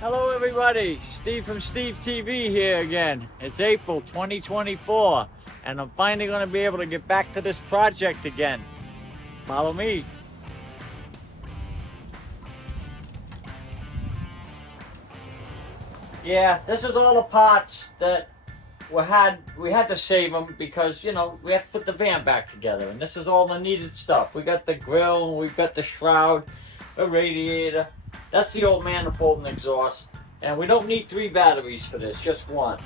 Hello everybody, Steve from Steve TV here again. It's April 2024 and I'm finally going to be able to get back to this project again. Follow me. Yeah, this is all the parts that we had to save them because, you know, we have to put the van back together, and this is all the needed stuff. We got the grill, we've got the shroud, the radiator. That's the old manifold and exhaust, and we don't need 3 batteries for this, just 1.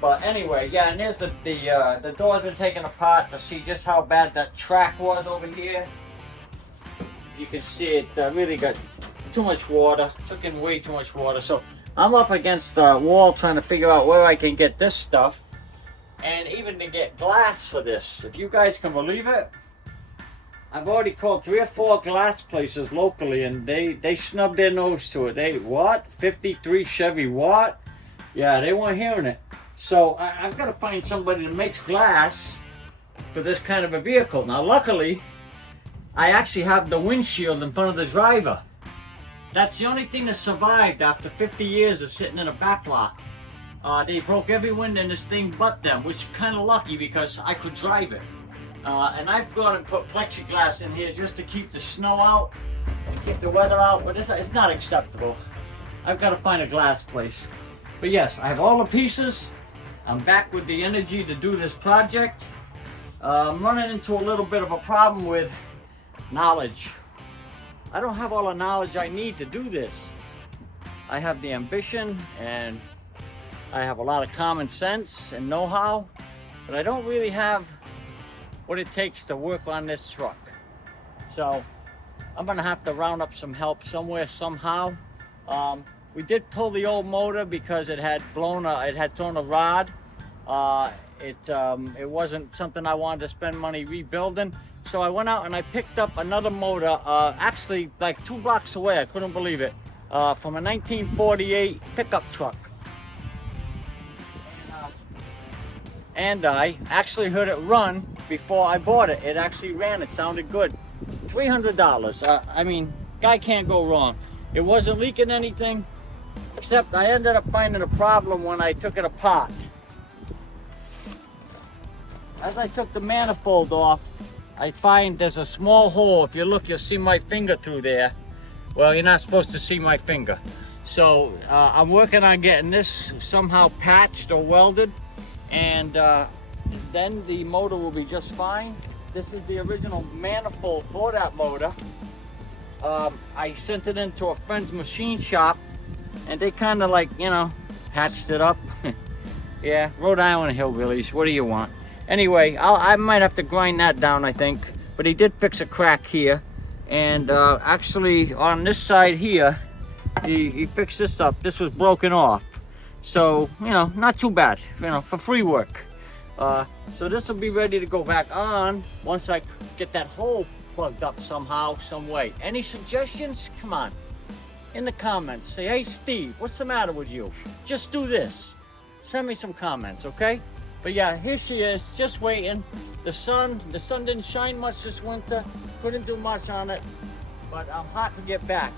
But anyway, yeah, and here's the door's been taken apart to see just how bad that track was over here. You can see it really got too much water, took in way too much water. So I'm up against the wall trying to figure out where I can get this stuff, and even to get glass for this. If you guys can believe it, I've already called 3 or 4 glass places locally, and they snubbed their nose to it. They, what? 53 Chevy what? Yeah, they weren't hearing it. So I've got to find somebody that makes glass for this kind of a vehicle. Now luckily, I actually have the windshield in front of the driver. That's the only thing that survived after 50 years of sitting in a back lot. They broke every window in this thing but them, which is kind of lucky because I could drive it. And I've gone and put plexiglass in here just to keep the snow out and keep the weather out, but it's not acceptable. I've got to find a glass place. But yes, I have all the pieces. I'm back with the energy to do this project. I'm running into a little bit of a problem with knowledge. I don't have all the knowledge I need to do this. I have the ambition and I have a lot of common sense and know-how, but I don't really have what it takes to work on this truck. So I'm gonna have to round up some help somewhere, somehow. We did pull the old motor because it had thrown a rod. It wasn't something I wanted to spend money rebuilding. So I went out and I picked up another motor, actually like 2 blocks away, I couldn't believe it, from a 1948 pickup truck. And I actually heard it run before I bought it. It actually ran, it sounded good. $300, I mean, guy can't go wrong. It wasn't leaking anything, except I ended up finding a problem when I took it apart. As I took the manifold off, I find there's a small hole. If you look, you'll see my finger through there. Well, you're not supposed to see my finger. So I'm working on getting this somehow patched or welded, and then the motor will be just fine. This is the original manifold for that motor. I sent it into a friend's machine shop, and they kind of like, you know, patched it up. Yeah, Rhode Island hillbillies, what do you want? Anyway, I might have to grind that down, I think. But he did fix a crack here. And actually, on this side here, he fixed this up. This was broken off. So, you know, not too bad, you know, for free work. So this will be ready to go back on once I get that hole plugged up somehow, some way. Any suggestions? Come on. In the comments, say, hey, Steve, what's the matter with you? Just do this. Send me some comments, okay? But yeah, here she is, just waiting. The sun didn't shine much this winter. Couldn't do much on it, but I'm hot to get back.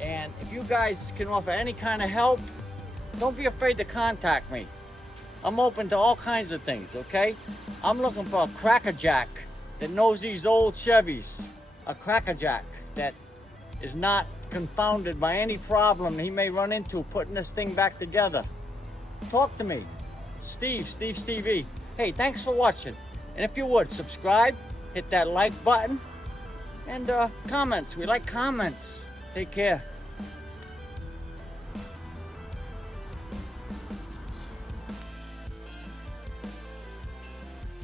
And if you guys can offer any kind of help, don't be afraid to contact me. I'm open to all kinds of things, okay? I'm looking for a crackerjack that knows these old Chevys. A crackerjack that is not confounded by any problem he may run into putting this thing back together. Talk to me. Steve's TV. Hey, thanks for watching. And if you would, subscribe, hit that like button, and comments. We like comments. Take care.